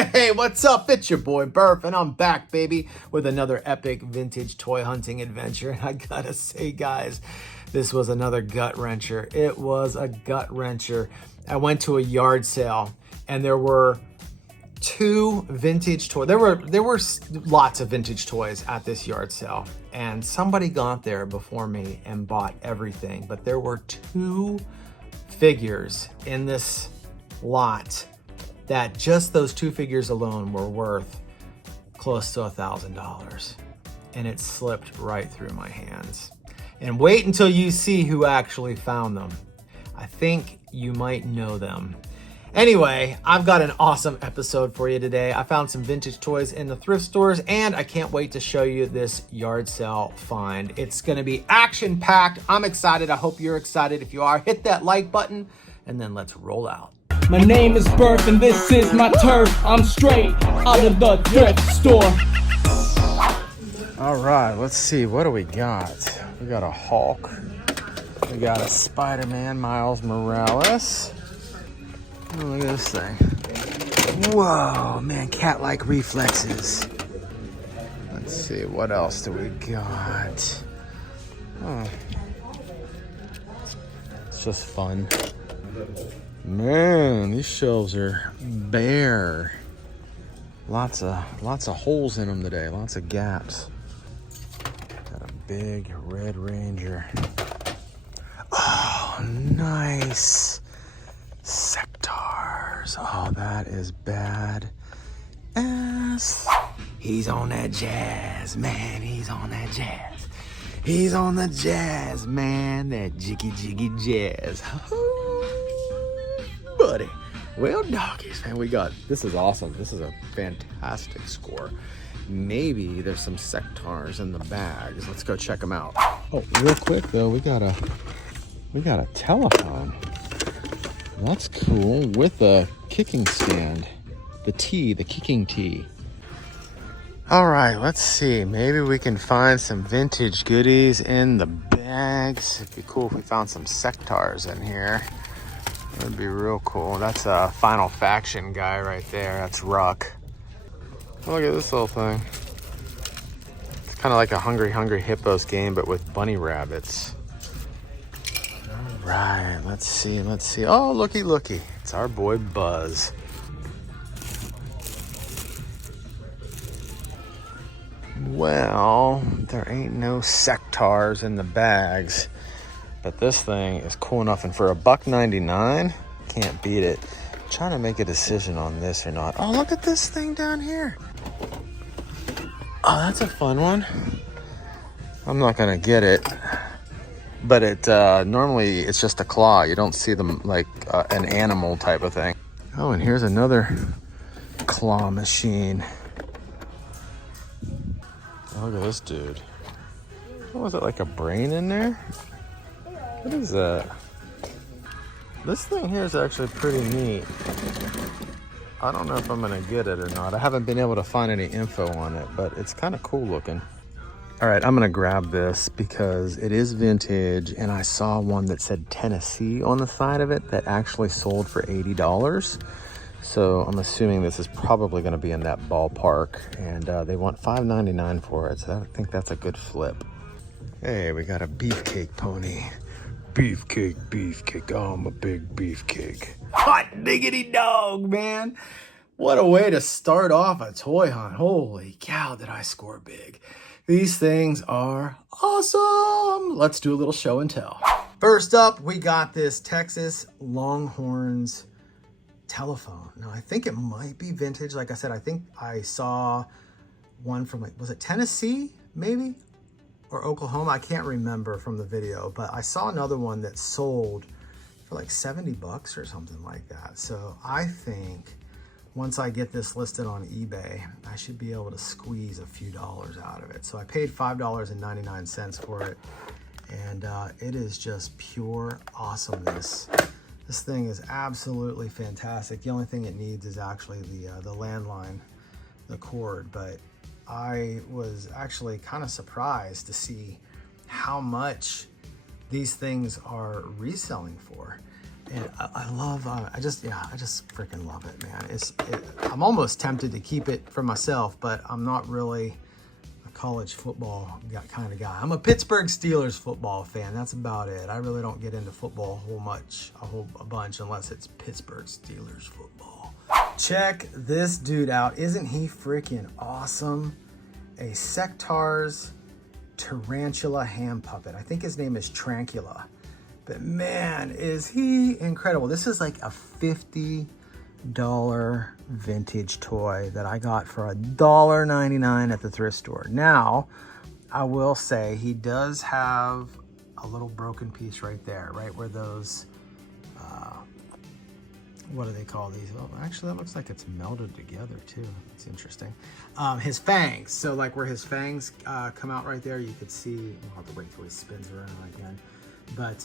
Hey, what's up? It's your boy Burf, and I'm back, baby, with another epic vintage toy hunting adventure. And I gotta say, guys, this was another gut wrencher. It was a gut wrencher. I went to a yard sale, and there were two vintage toys. There were lots of vintage toys at this yard sale, and somebody got there before me and bought everything. But there were two figures in this lot that just those two figures alone were worth close to $1,000. And it slipped right through my hands. And wait until you see who actually found them. I think you might know them. Anyway, I've got an awesome episode for you today. I found some vintage toys in the thrift stores, and I can't wait to show you this yard sale find. It's gonna be action-packed. I'm excited. I hope you're excited. If you are, hit that like button, and then let's roll out. My name is Burf and this is my turf. I'm straight out of the thrift store. All right, let's see. What do we got? We got a Hulk. We got a Spider-Man Miles Morales. Oh, look at this thing. Whoa, man, cat-like reflexes. Let's see, what else do we got? Oh. It's just fun. Man, these shelves are bare. Lots of holes in them today, lots of gaps. Got a big Red Ranger. Oh, nice. Sectors. Oh, that is bad ass. He's on that jazz, man. He's on that jazz. He's on the jazz, man. That jiggy jazz. Buddy. Well, doggies, man, we got, this is awesome. This is a fantastic score. Maybe there's some sectors in the bags. Let's go check them out. Oh, real quick though, we got a telephone. That's cool, with a kicking stand. The kicking tee. All right, let's see. Maybe we can find some vintage goodies in the bags. It'd be cool if we found some sectors in here. That'd be real cool. That's a Final Faction guy right there. That's Ruck. Look at this little thing. It's kind of like a Hungry Hippos game, but with bunny rabbits. All right, let's see. Oh, looky. It's our boy Buzz. Well, there ain't no sectors in the bags. But this thing is cool enough, and for $1.99, can't beat it. I'm trying to make a decision on this or not. Oh, look at this thing down here. Oh, that's a fun one. I'm not gonna get it, but it normally it's just a claw. You don't see them like an animal type of thing. Oh, and here's another claw machine. Oh, look at this dude. What was it, like a brain in there? What is that? This thing here is actually pretty neat. I don't know if I'm gonna get it or not. I haven't been able to find any info on it, but it's kind of cool looking. All right, I'm gonna grab this because it is vintage, and I saw one that said Tennessee on the side of it that actually sold for $80. So I'm assuming this is probably gonna be in that ballpark, and they want $5.99 for it, so I think that's a good flip. Hey, we got a beefcake pony. Beefcake, I'm a big beefcake. Hot diggity dog, man. What a way to start off a toy hunt. Holy cow, did I score big. These things are awesome. Let's do a little show and tell. First up, we got this Texas Longhorns telephone. Now, I think it might be vintage. Like I said, I think I saw one from, like, was it Tennessee, maybe? Or Oklahoma, I can't remember from the video, but I saw another one that sold for like $70 or something like that. So I think once I get this listed on eBay, I should be able to squeeze a few dollars out of it. So I paid $5.99 for it, and it is just pure awesomeness. This thing is absolutely fantastic. The only thing it needs is actually the landline, the cord, but I was actually kind of surprised to see how much these things are reselling for. And I love, I just freaking love it, man. I'm almost tempted to keep it for myself, but I'm not really a college football kind of guy. I'm a Pittsburgh Steelers football fan. That's about it. I really don't get into football a bunch unless it's Pittsburgh Steelers football. Check this dude out. Isn't he freaking awesome? A Sectar's tarantula hand puppet. I think his name is Trancula. But man, is he incredible. This is like a $50 vintage toy that I got for $1.99 at the thrift store. Now, I will say he does have a little broken piece right there, right where those, what do they call these? Oh, actually, that looks like it's melded together too. It's interesting. His fangs, so like where his fangs come out right there, you could see, we'll have to wait till he spins around again. But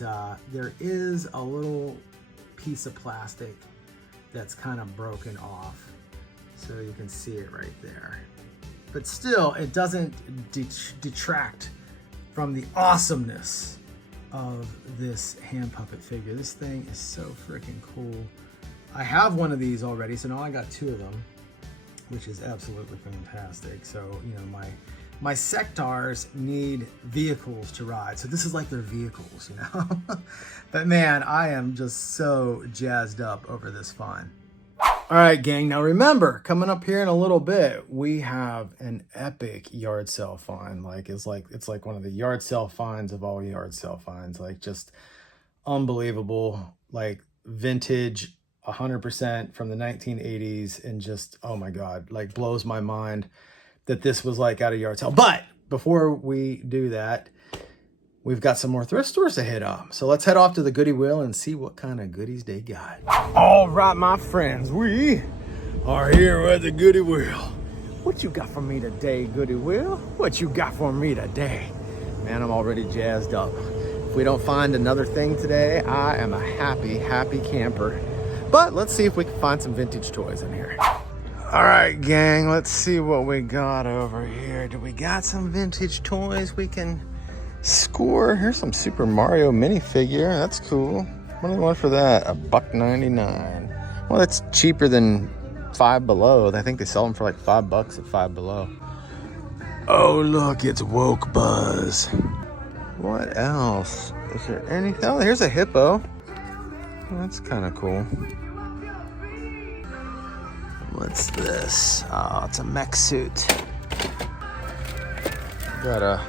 there is a little piece of plastic that's kind of broken off. So you can see it right there. But still, it doesn't detract from the awesomeness of this hand puppet figure. This thing is so freaking cool. I have one of these already, so now I got 2 of them, which is absolutely fantastic. So, you know, my Sectars need vehicles to ride. So this is like their vehicles, you know? But man, I am just so jazzed up over this find. All right, gang, now remember, coming up here in a little bit, we have an epic yard sale find. It's like one of the yard sale finds of all yard sale finds. Like, just unbelievable, like vintage, 100% from the 1980s, and just, oh my God, like blows my mind that this was like at a yard sale. But before we do that, we've got some more thrift stores to hit up. So let's head off to the Goodwill and see what kind of goodies they got. All right, my friends, we are here at the Goodwill. What you got for me today, Goodwill? What you got for me today? Man, I'm already jazzed up. If we don't find another thing today, I am a happy, happy camper. But let's see if we can find some vintage toys in here. All right, gang, let's see what we got over here. Do we got some vintage toys we can score? Here's some Super Mario minifigure. That's cool. What do you want for that? $1.99. Well, that's cheaper than Five Below. I think they sell them for like $5 at Five Below. Oh, look, it's Woke Buzz. What else? Is there anything? Oh, here's a hippo. That's kind of cool. What's this? Oh, it's a mech suit. Got a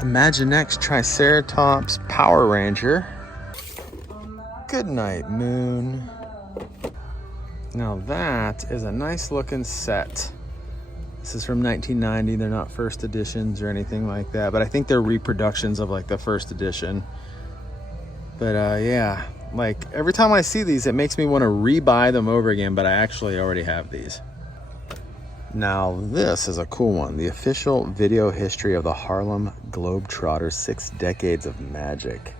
Imaginext Triceratops Power Ranger. Good night, Moon. Now that is a nice looking set. This is from 1990. They're not first editions or anything like that, but I think they're reproductions of like the first edition. But yeah, like every time I see these, it makes me want to rebuy them over again, but I actually already have these. Now this is a cool one. The official video history of the Harlem Globetrotters, 6 decades of magic.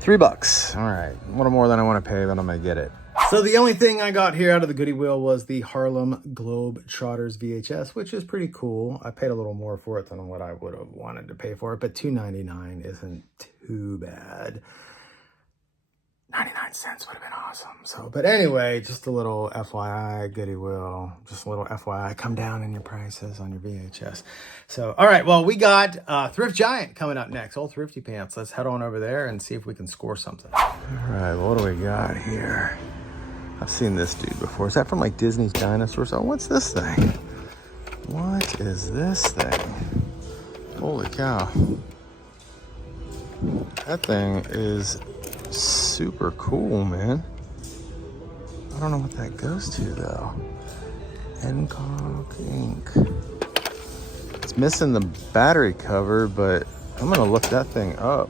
$3. All right, a little more than I want to pay, but I'm gonna get it. So the only thing I got here out of the Goodwill was the Harlem Globetrotters VHS, which is pretty cool. I paid a little more for it than what I would have wanted to pay for it, but $2.99 isn't too bad. 99 cents would have been awesome. So, but anyway, just a little FYI, Goodwill, just a little FYI, come down in your prices on your VHS. So, all right, well, we got Thrift Giant coming up next, Old Thrifty Pants. Let's head on over there and see if we can score something. All right, well, what do we got here? I've seen this dude before. Is that from like Disney's Dinosaurs? Oh, what's this thing? What is this thing? Holy cow. That thing is super cool, man. I don't know what that goes to though. Encock ink. It's missing the battery cover, but I'm gonna look that thing up.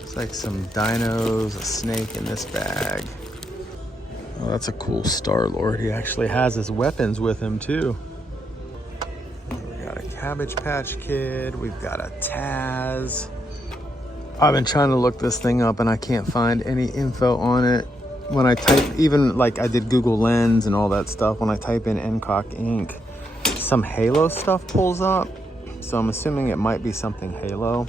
It's like some dinos, a snake in this bag. Oh, that's a cool Star-Lord. He actually has his weapons with him too. We got a Cabbage Patch Kid. We've got a Taz. I've been trying to look this thing up and I can't find any info on it. When I type, even like I did Google Lens and all that stuff, when I type in Encock ink, some Halo stuff pulls up. So I'm assuming it might be something Halo.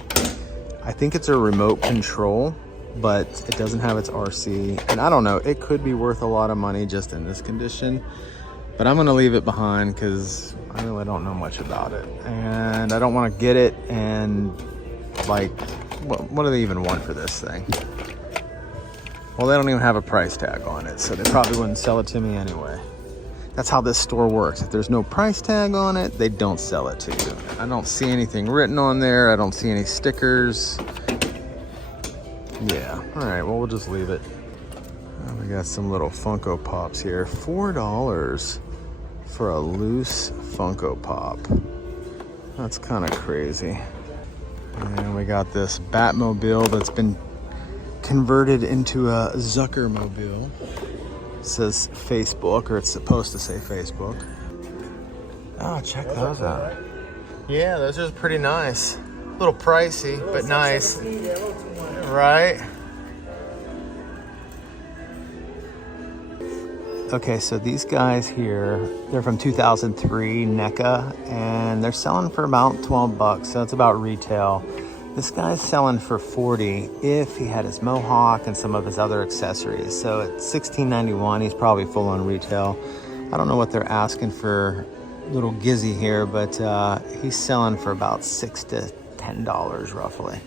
I think it's a remote control, but it doesn't have its RC. And I don't know, it could be worth a lot of money just in this condition. But I'm gonna leave it behind because I really don't know much about it. And I don't wanna get it and like, what do they even want for this thing? Well, they don't even have a price tag on it, so they probably wouldn't sell it to me anyway. That's how this store works. If there's no price tag on it, they don't sell it to you. I don't see anything written on there. I don't see any stickers. Yeah, all right, well, we'll just leave it. We got some little Funko Pops here. $4 for a loose Funko Pop. That's kind of crazy. And we got this Batmobile that's been converted into a Zuckermobile. It says Facebook, or it's supposed to say Facebook. Oh, check those out. Yeah, those are pretty nice. A little pricey, but nice. Right? Okay, so these guys here, they're from 2003 NECA, and they're selling for about 12 bucks, so it's about retail. This guy's selling for 40 if he had his mohawk and some of his other accessories. So at $16.91, he's probably full on retail. I don't know what they're asking for little Gizzy here, but he's selling for about $6 to $10 roughly.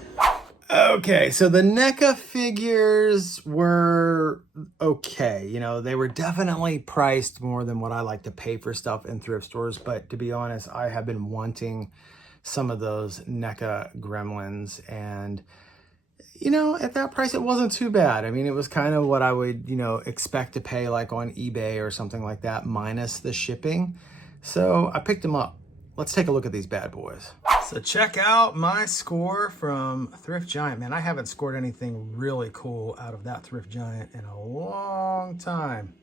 Okay, so the NECA figures were okay. You know, they were definitely priced more than what I like to pay for stuff in thrift stores. But to be honest, I have been wanting some of those NECA Gremlins, and you know, at that price it wasn't too bad. I mean, it was kind of what I would, you know, expect to pay like on eBay or something like that, minus the shipping. So I picked them up. Let's take a look at these bad boys. So check out my score from Thrift Giant. Man, I haven't scored anything really cool out of that Thrift Giant in a long time.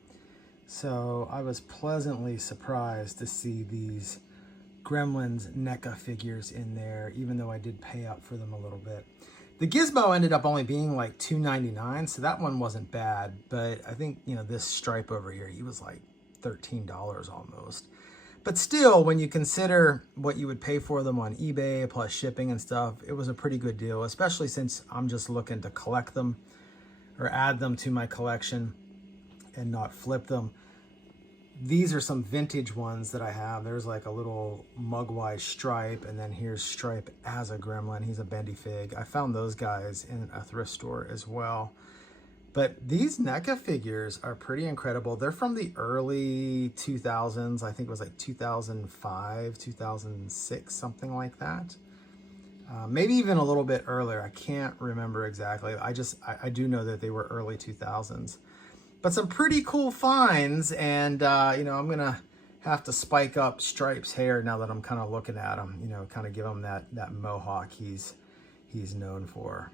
So I was pleasantly surprised to see these Gremlins NECA figures in there, even though I did pay up for them a little bit. The Gizmo ended up only being like $2.99, so that one wasn't bad. But I think, you know, this stripe over here, he was like $13 almost. But still, when you consider what you would pay for them on eBay plus shipping and stuff, it was a pretty good deal, especially since I'm just looking to collect them or add them to my collection and not flip them. These are some vintage ones that I have. There's like a little Mugwai Stripe, and then here's Stripe as a Gremlin. He's a bendy fig. I found those guys in a thrift store as well. But these NECA figures are pretty incredible. They're from the early 2000s. I think it was like 2005, 2006, something like that. Maybe even a little bit earlier. I can't remember exactly. I do know that they were early 2000s. But some pretty cool finds, and you know, I'm gonna have to spike up Stripe's hair now that I'm kind of looking at him. You know, kind of give him that mohawk he's known for.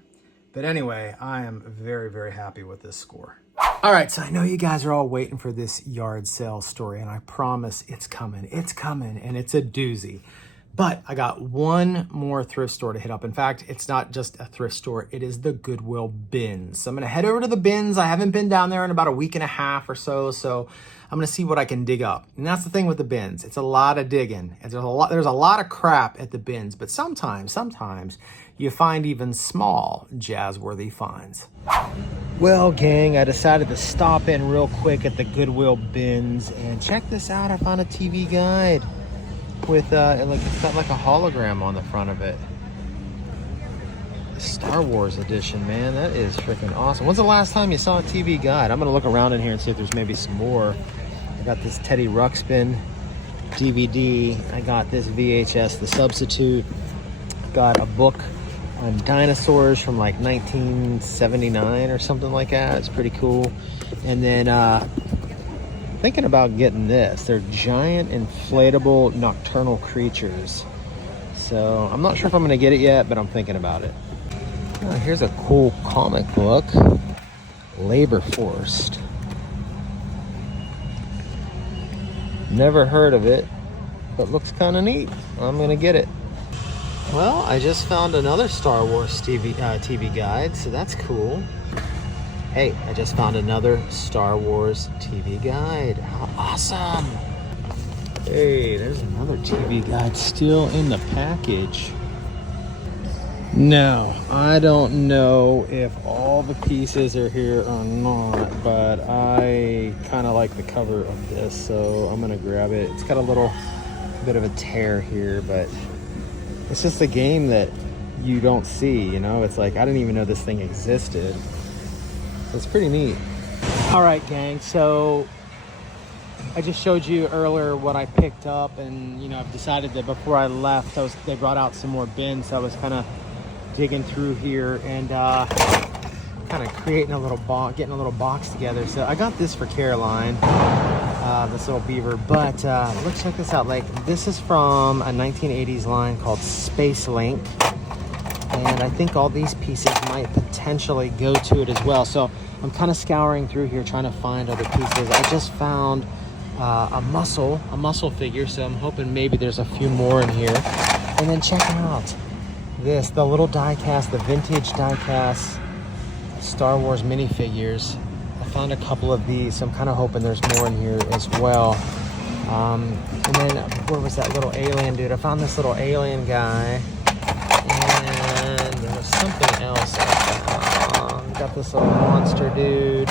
But anyway, I am very, very happy with this score. All right, so I know you guys are all waiting for this yard sale story, and I promise it's coming, and it's a doozy. But I got one more thrift store to hit up. In fact, it's not just a thrift store, it is the Goodwill bins. So I'm gonna head over to the bins. I haven't been down there in about a week and a half or so, so I'm gonna see what I can dig up. And that's the thing with the bins. It's a lot of digging. And there's a lot of crap at the bins, but sometimes you find even small jazz-worthy finds. Well, gang, I decided to stop in real quick at the Goodwill bins, and check this out. I found a TV guide with like, it's got like a hologram on the front of it. Star Wars edition, man, that is freaking awesome. When's the last time you saw a TV guide? I'm gonna look around in here and see if there's maybe some more. I got this Teddy Ruxpin DVD. I got this VHS, The Substitute. Got a book on dinosaurs from like 1979 or something like that. It's pretty cool. And then thinking about getting this. They're giant inflatable nocturnal creatures. So I'm not sure if I'm gonna get it yet, but I'm thinking about it. Oh, here's a cool comic book, Labor Forced. Never heard of it, but looks kind of neat. I'm gonna get it. Well, I just found another Star Wars TV guide, so that's cool. Hey, I just found another Star Wars TV guide. How awesome! Hey, there's another TV guide still in the package. Now, I don't know if all the pieces are here or not, but I kind of like the cover of this, so I'm gonna grab it. It's got a little bit of a tear here, but it's just a game that you don't see, you know? It's like, I didn't even know this thing existed. It's pretty neat. All right, gang, so I just showed you earlier what I picked up, and you know, I've decided that before I left, they brought out some more bins, so I was kind of digging through here and kind of creating a little box, getting a little box together. So I got this for Caroline, this little beaver, but let's check this out. Like, this is from a 1980s line called Space Link, and I think all these pieces might potentially go to it as well. So I'm kind of scouring through here trying to find other pieces. I just found a muscle figure, so I'm hoping maybe there's a few more in here. And then check out this, the little die-cast, the vintage die-cast Star Wars minifigures. I found a couple of these, so I'm kind of hoping there's more in here as well. And then, where was that little alien dude? I found this little alien guy, and there was something else I found. Got this little monster dude.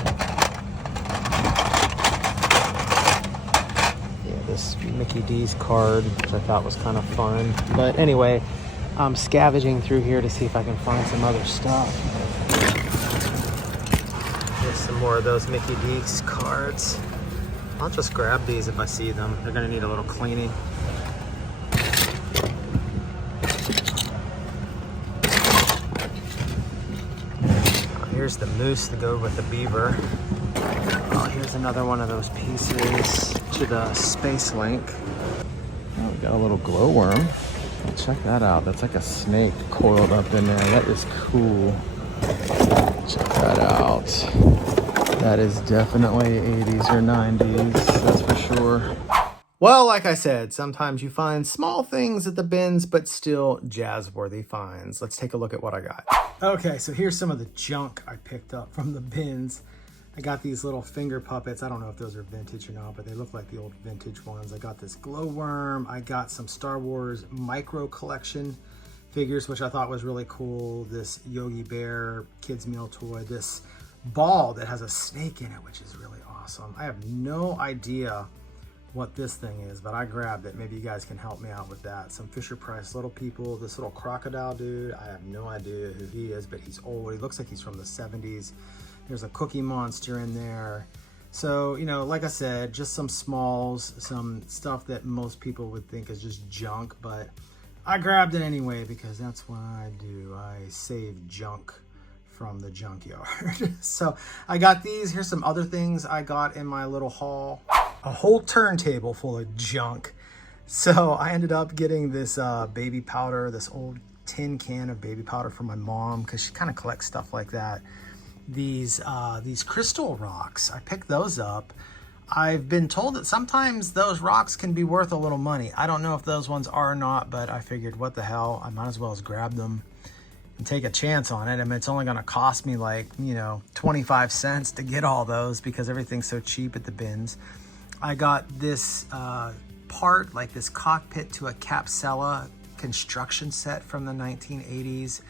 Yeah, this Mickey D's card, which I thought was kind of fun. But anyway, I'm scavenging through here to see if I can find some other stuff. There's some more of those Mickey D's cards. I'll just grab these if I see them. They're gonna need a little cleaning. Here's the moose to go with the beaver. Oh, here's another one of those pieces to the Space Link. Oh, we got a little glowworm. Oh, check that out. That's like a snake coiled up in there. That is cool. Check that out. That is definitely 80s or 90s, that's for sure. Well, like I said, sometimes you find small things at the bins, but still jazz-worthy finds. Let's take a look at what I got. Okay, so here's some of the junk I picked up from the bins. I got these little finger puppets. I don't know if those are vintage or not, but they look like the old vintage ones. I got this glowworm. I got some Star Wars micro collection figures, which I thought was really cool. This Yogi Bear kids meal toy. This ball that has a snake in it, which is really awesome. I have no idea what this thing is, but I grabbed it. Maybe you guys can help me out with that. Some Fisher Price little people. This little crocodile dude, I have no idea who he is, but he's old. He looks like he's from the 70s. There's a Cookie Monster in there. So, you know, like I said, just some smalls, some stuff that most people would think is just junk, but I grabbed it anyway because that's what I do. I save junk from the junkyard. So I got these. Here's some other things I got in my little haul. A whole turntable full of junk. So I ended up getting this baby powder, this old tin can of baby powder for my mom because she kind of collects stuff like that. These crystal rocks, I picked those up. I've been told that sometimes those rocks can be worth a little money. I don't know if those ones are or not, but I figured, what the hell, I might as well as grab them and take a chance on it. I mean, it's only gonna cost me like, you know, 25 cents to get all those because everything's so cheap at the bins. I got this part, like this cockpit to a Capsella construction set from the 1980s.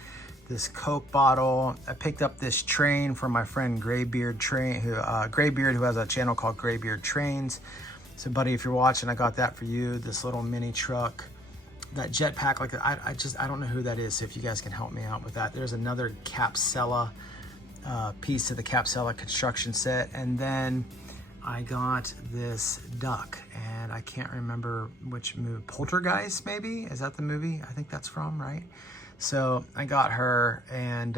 This Coke bottle. I picked up this train from my friend Graybeard, who has a channel called Graybeard Trains. So buddy, if you're watching, I got that for you. This little mini truck, that jetpack, like I don't know who that is. So if you guys can help me out with that. There's another Capsella piece to the Capsella construction set. And then I got this duck, and I can't remember which movie. Poltergeist, maybe? Is that the movie? I think that's from, right? So I got her, and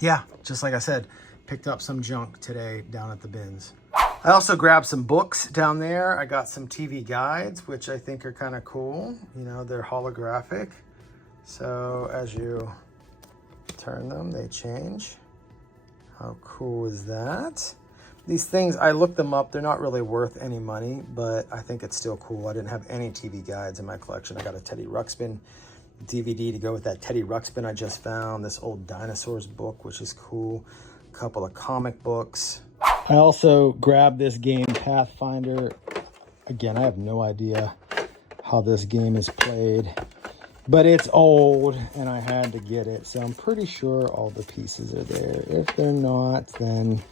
yeah, just like I said, picked up some junk today down at the bins. I also grabbed some books down there. I got some TV guides, which I think are kind of cool. You know, they're holographic. So as you turn them, they change. How cool is that? These things, I looked them up. They're not really worth any money, but I think it's still cool. I didn't have any TV guides in my collection. I got a Teddy Ruxpin DVD to go with that Teddy Ruxpin I just found. This old dinosaurs book, which is cool. A couple of comic books. I also grabbed this game, Pathfinder. Again, I have no idea how this game is played. but it's old and I had to get it. So I'm pretty sure all the pieces are there. If they're not, then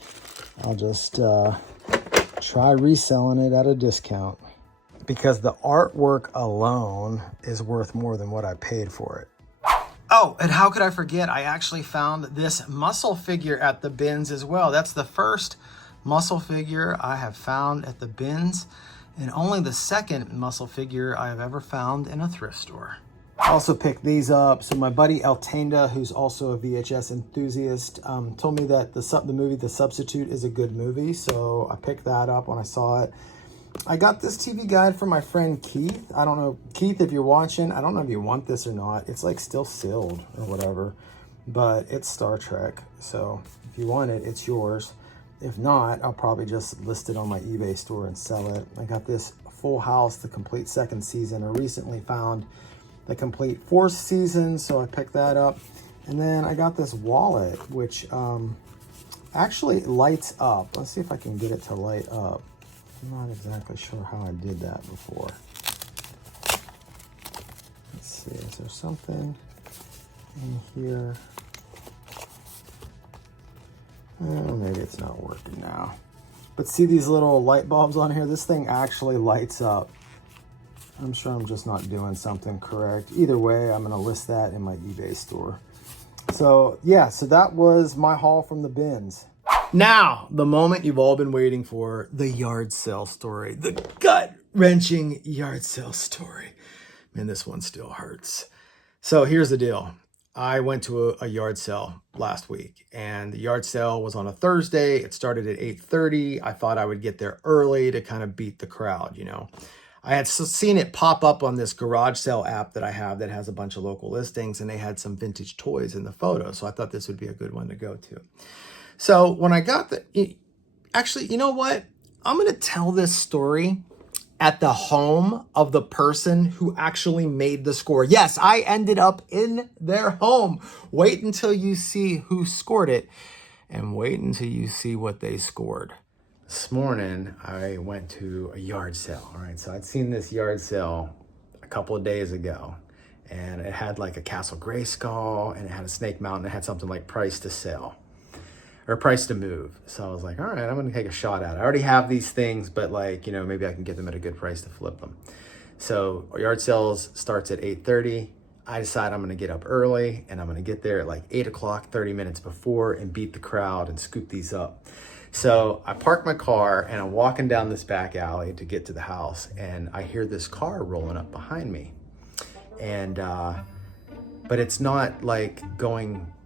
I'll just try reselling it at a discount, because the artwork alone is worth more than what I paid for it. Oh, and how could I forget? I actually found this muscle figure at the bins as well. That's the first muscle figure I have found at the bins, and only the second muscle figure I have ever found in a thrift store. I also picked these up. So my buddy Eltanda, who's also a VHS enthusiast, told me that the movie The Substitute is a good movie. So I picked that up when I saw it. I got this TV guide from my friend Keith. I don't know, Keith, if you're watching, I don't know if you want this or not. It's like still sealed or whatever, but it's Star Trek. So if you want it, it's yours. If not, I'll probably just list it on my eBay store and sell it. I got this Full House, the complete second season. I recently found the complete fourth season, so I picked that up. And then I got this wallet, which actually lights up. Let's see if I can get it to light up. I'm not exactly sure how I did that before. Let's see, is there something in here? Oh, maybe it's not working now. But see these little light bulbs on here? This thing actually lights up. I'm sure I'm just not doing something correct. Either way, I'm gonna list that in my eBay store. So yeah, so that was my haul from the bins. Now, the moment you've all been waiting for, the yard sale story, the gut-wrenching yard sale story. Man, this one still hurts. So here's the deal. I went to a yard sale last week, and the yard sale was on a Thursday. It started at 8:30. I thought I would get there early to kind of beat the crowd, you know. I had seen it pop up on this garage sale app that I have that has a bunch of local listings, and they had some vintage toys in the photo. So I thought this would be a good one to go to. So when I got actually, you know what? I'm going to tell this story at the home of the person who actually made the score. Yes, I ended up in their home. Wait until you see who scored it, and wait until you see what they scored. This morning, I went to a yard sale. All right, so I'd seen this yard sale a couple of days ago, and it had like a Castle Grayskull, and it had a Snake Mountain. It had something like price to sell. Or price to move. So I was like, all right, I'm gonna take a shot at it. I already have these things, but like, you know, maybe I can get them at a good price to flip them. So our yard sales starts at 8:30. I decide I'm gonna get up early, and I'm gonna get there at like 8 o'clock, 30 minutes before, and beat the crowd and scoop these up. So I park my car, and I'm walking down this back alley to get to the house, and I hear this car rolling up behind me. And, but it's not like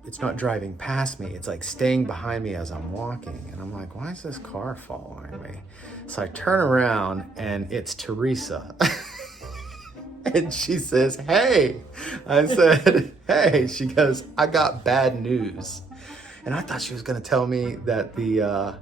it's not driving past me. It's like staying behind me as I'm walking. And I'm like, why is this car following me? So I turn around, and it's Teresa. And she says, hey. I said, hey. She goes, I got bad news. And I thought she was gonna tell me that the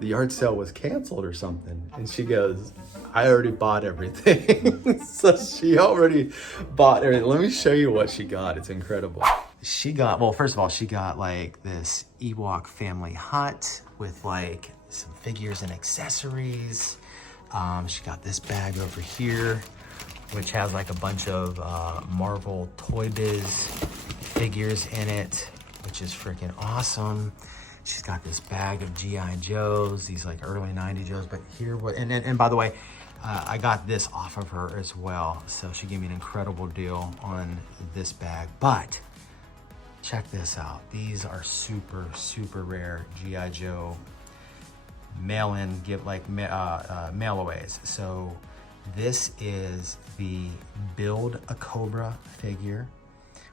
yard sale was canceled or something. And she goes, I already bought everything. So she already bought everything. Let me show you what she got. It's incredible. She got, well, first of all, she got like this Ewok family hut with like some figures and accessories. She got this bag over here, which has like a bunch of Marvel Toy Biz figures in it, which is freaking awesome. She's got this bag of G.I. Joes, these like early 90s Joes, but here, and by the way, I got this off of her as well. So she gave me an incredible deal on this bag, but check this out. These are super, super rare G.I. Joe mail-in, mail-aways. So this is the Build a Cobra figure,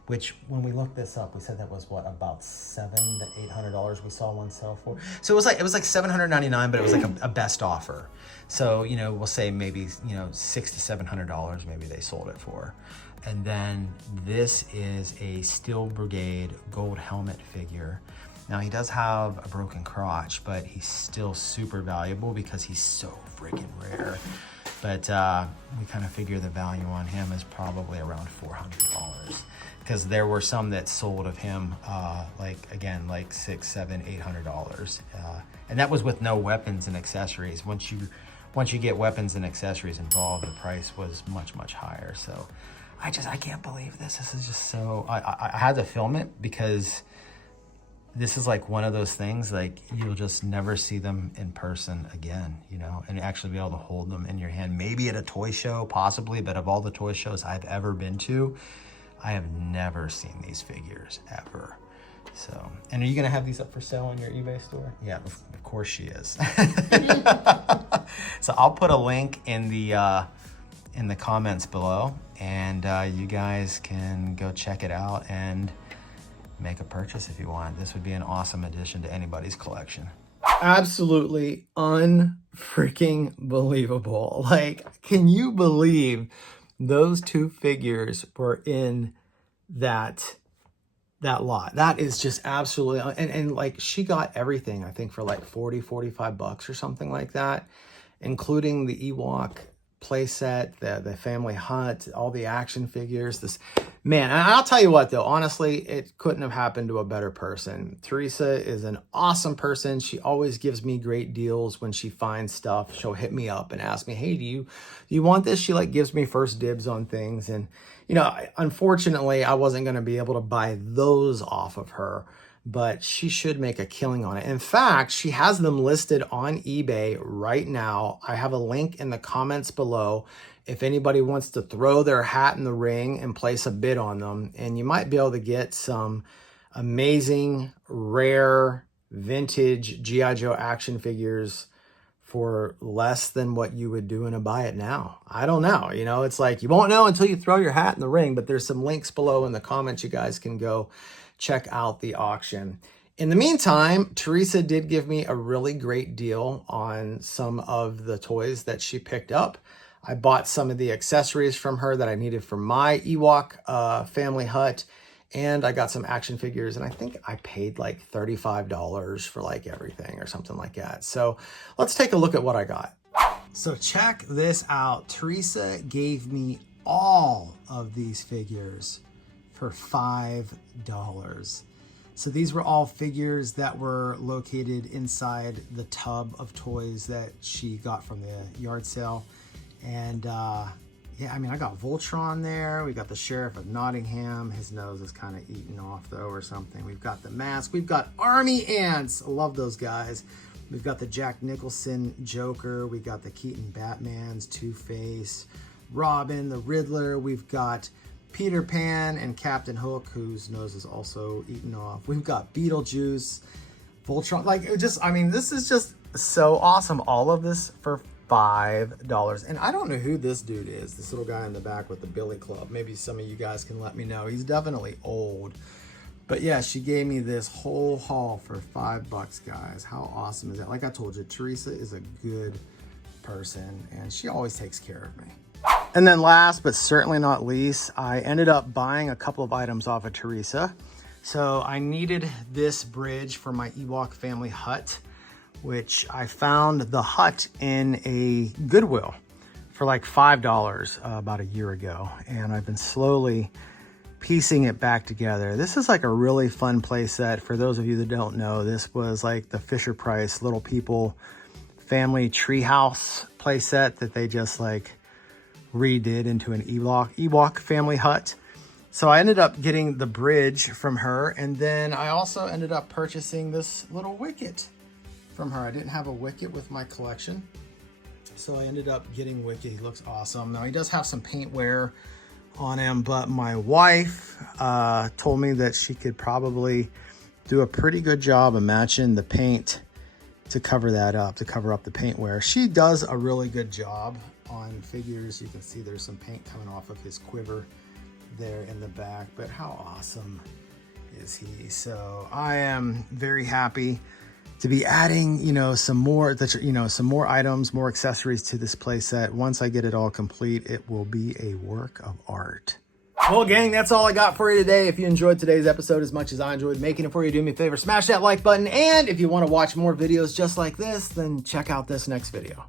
which when we looked this up, we said that was what, about $700 to $800 we saw one sell for. So it was like $799, but it was like a best offer. So, you know, we'll say maybe, you know, $600 to $700 maybe they sold it for. And then this is a Steel Brigade gold helmet figure. Now he does have a broken crotch, but he's still super valuable because he's so freaking rare. But we kind of figure the value on him is probably around $400, because there were some that sold of him like $600, $700, $800, and that was with no weapons and accessories. Once you get weapons and accessories involved, the price was much higher. So I can't believe this. This is just so, I had to film it because this is like one of those things, like you'll just never see them in person again, you know, and actually be able to hold them in your hand, maybe at a toy show, possibly, but of all the toy shows I've ever been to, I have never seen these figures ever. So, and are you gonna have these up for sale on your eBay store? Yeah, of course she is. So I'll put a link in the comments below, and you guys can go check it out and make a purchase if you want. This would be an awesome addition to anybody's collection. Absolutely unfreaking believable. Like, can you believe those two figures were in that lot? That is just absolutely, and like she got everything, I think for like 40, 45 bucks or something like that, including the Ewok playset, the family hunt, all the action figures. This, man, and I'll tell you what though, honestly, it couldn't have happened to a better person. Teresa is an awesome person. She always gives me great deals when she finds stuff. She'll hit me up and ask me, hey, do you want this? She like gives me first dibs on things. And you know, unfortunately, I wasn't going to be able to buy those off of her, but she should make a killing on it. In fact, she has them listed on eBay right now. I have a link in the comments below if anybody wants to throw their hat in the ring and place a bid on them. And you might be able to get some amazing, rare, vintage G.I. Joe action figures for less than what you would do in a buy it now. I don't know. You know, it's like you won't know until you throw your hat in the ring, but there's some links below in the comments. You guys can go check out the auction. In the meantime, Teresa did give me a really great deal on some of the toys that she picked up. I bought some of the accessories from her that I needed for my Ewok family hut, and I got some action figures, and I think I paid like $35 for like everything or something like that. So let's take a look at what I got. So check this out. Teresa gave me all of these figures for $5. So these were all figures that were located inside the tub of toys that she got from the yard sale. And yeah, I mean, I got Voltron there. We got the Sheriff of Nottingham. His nose is kind of eaten off though or something. We've got the mask. We've got Army Ants. I love those guys. We've got the Jack Nicholson Joker. We got the Keaton Batmans, Two-Face, Robin, the Riddler. We've got Peter Pan and Captain Hook, whose nose is also eaten off. We've got Beetlejuice, Voltron. Like, it just, I mean, this is just so awesome. All of this for $5. And I don't know who this dude is, this little guy in the back with the Billy Club. Maybe some of you guys can let me know. He's definitely old. But yeah, she gave me this whole haul for $5, guys. How awesome is that? Like I told you, Teresa is a good person, and she always takes care of me. And then last, but certainly not least, I ended up buying a couple of items off of Teresa. So I needed this bridge for my Ewok family hut, which I found the hut in a Goodwill for like $5 about a year ago. And I've been slowly piecing it back together. This is like a really fun play set. For those of you that don't know, this was like the Fisher-Price Little People family treehouse play set that they just like redid into an Ewok family hut. So I ended up getting the bridge from her, and then I also ended up purchasing this little Wicket from her. I didn't have a Wicket with my collection, so I ended up getting Wicket. He looks awesome. Now he does have some paint wear on him, but my wife told me that she could probably do a pretty good job of matching the paint to cover that up, to cover up the paint wear. She does a really good job on figures. You can see there's some paint coming off of his quiver there in the back, but how awesome is he? So I am very happy to be adding, you know, some more items, more accessories to this play set. Once I get it all complete, it will be a work of art. Well, gang, that's all I got for you today. If you enjoyed today's episode as much as I enjoyed making it for you, do me a favor, smash that like button. And if you want to watch more videos just like this, then check out this next video.